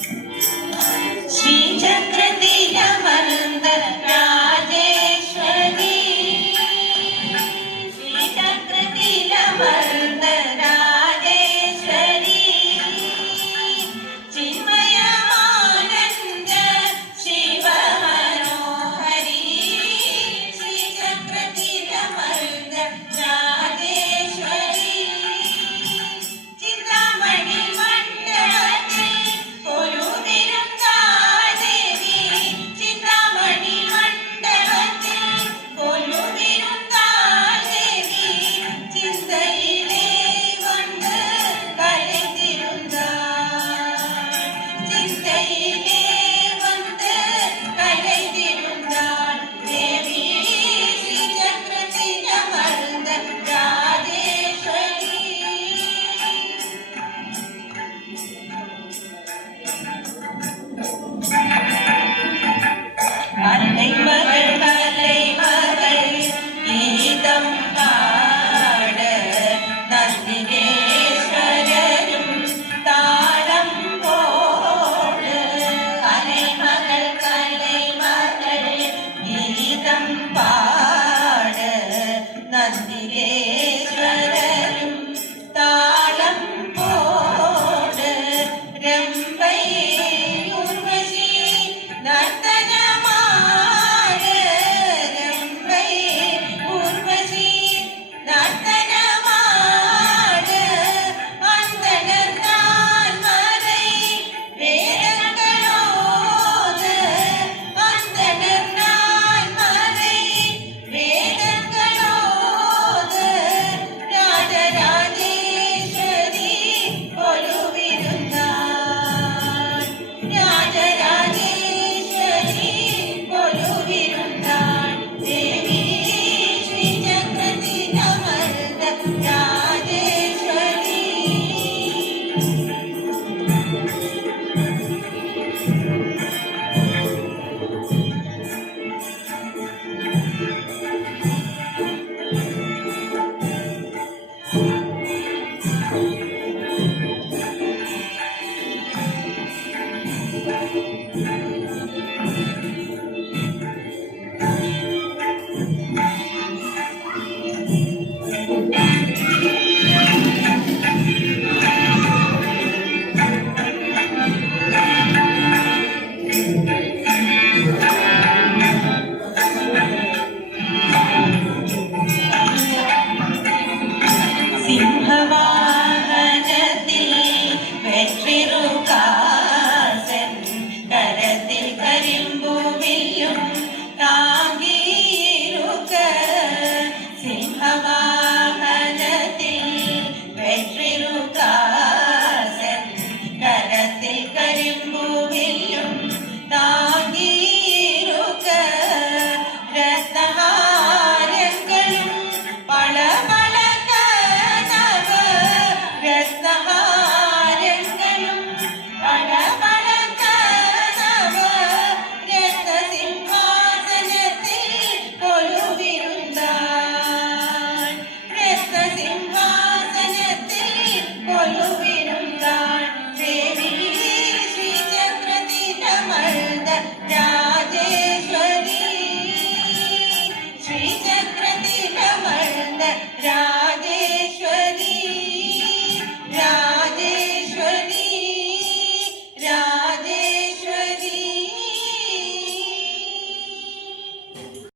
Gente, entendi.